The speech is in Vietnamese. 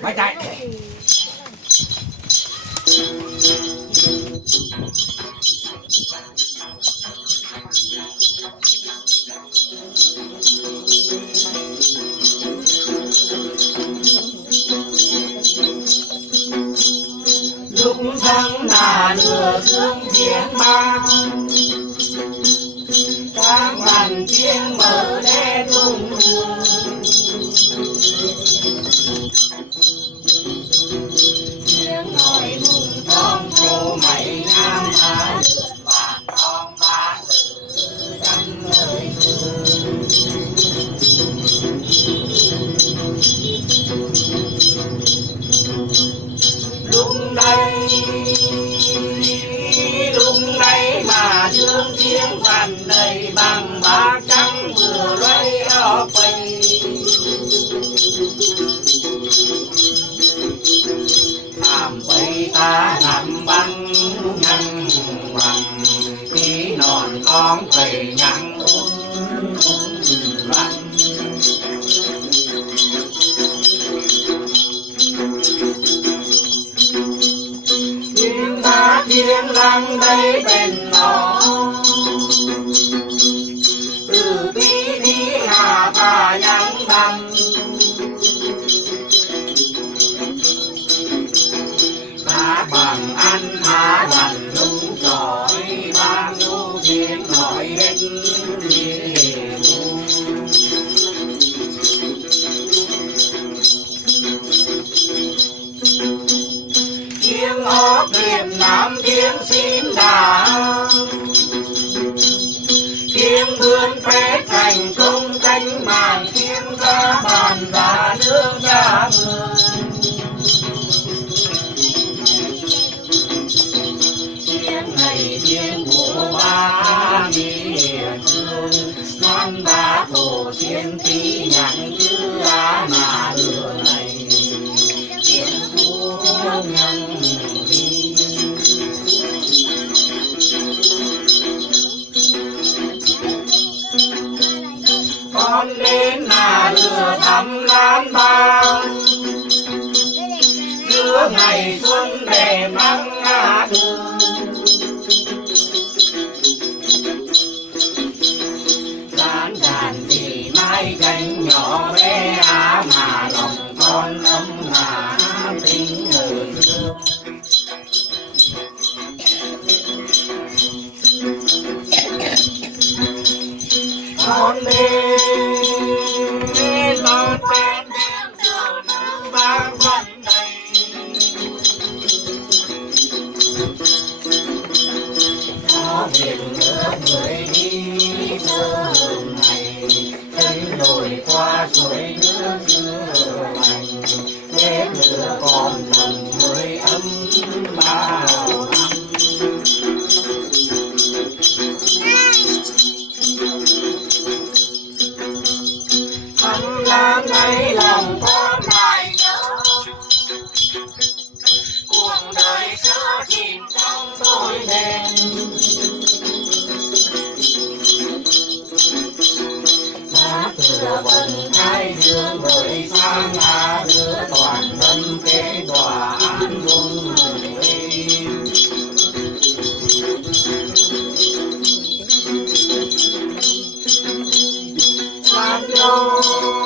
Mày chạy Lúc vắng là nửa dương thiên mang. Các hoàn chiêng mở đen lúc này lúc này mà dương tiếng văn đầy bằng ba trắng vừa lấy ở quanh làm bầy ta nằm băng, nhăn bằng khi nòn con thầy nhăn. ung ta tiếng lăng đây bên nó từ tí tí hà ta nhắn bằng ta bằng ăn ta bằng nụ trọi Nam tiếng xin đà. Tiếng vươn phế thành công cánh màn, tiếng ra bàn ra nương ra mưa tiếng này tiếng của ba miền thương năm ba tổ chiến tí nhắn chữ á mà đường này. Tiếng của nhân con đến là lừa thăm lan bao, giữa ngày xuân về mang ngã đường. Dán đàn thì mai cánh nhỏ bé á mà lòng con ấm mà tình người thương. Con đến ba Oh.